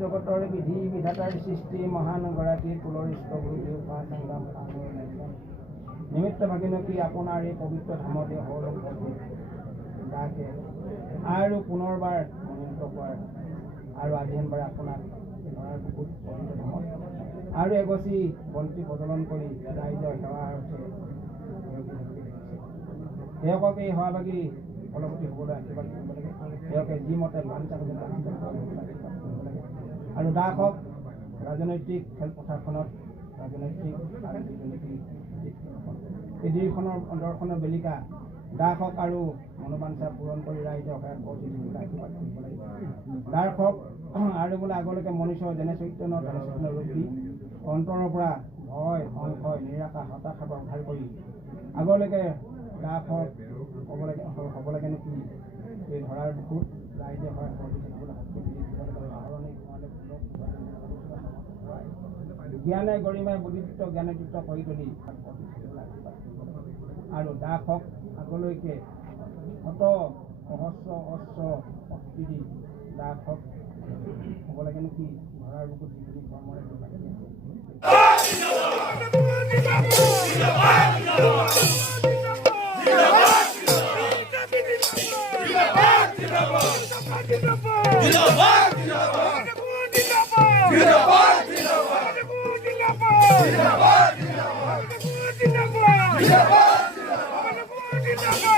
জগতৰ বিধি বিধাতাৰ সৃষ্টি মহান গৰাকী কুলৰ ইষ্টগুৰু দেউতা সংগ্ৰাম নিমিত্ত ভাগিনকী আপোনাৰ এই পবিত্ৰ ধামতে সৰল ডাকে আৰু পুনৰবাৰ মনোনীত কৰাৰ আৰু আজি হেনবাৰে আপোনাক ধৰাৰ বুকুত পবিত্ৰ ধামত আৰু এগছি বন্তি প্ৰজ্বলন কৰি ৰাইজৰ সেৱা অৰ্থে তেওঁকক এই সেৱাভাগী ফলৱতী হ'বলৈ আশীৰ্বাদ কৰিব লাগে। তেওঁকে যি মতে বাঞ্ছা আৰু দাস হওক ৰাজনৈতিক খেলপথাৰখনত ৰাজনৈতিক এই দুইখনৰ দৰ্শনৰ বেলিকা দাস হওক আৰু মনোবাঞ্ছা পূৰণ কৰি ৰাইজক আশীৰ্বাদ কৰিব লাগিব। দাস হওক আৰু বোলে আগলৈকে মনুষ্যৰ যেনে চৈতন্য তেনে চৈতন্য ৰূপ দি অন্তৰৰ পৰা ভয় সংশয় নিৰাশা হতাশাৰ পৰা উদ্ধাৰ কৰি আগলৈকে দাস হওক হ'ব লাগেনো কি এই ধৰাৰ বুকুত ৰাইজে হয় জ্ঞানে গৰিমাই বুদ্ধিযুক্ত জ্ঞানযুক্ত কৰি তুলি আৰু দাস হওক আগলৈকে শত সহস্ৰ অস্ত্ৰ শক্তি দি দাস হওক হ'ব লাগেনো কি ধৰাৰ বুকুত যিখিনি কৰ্মৰে Zindabad!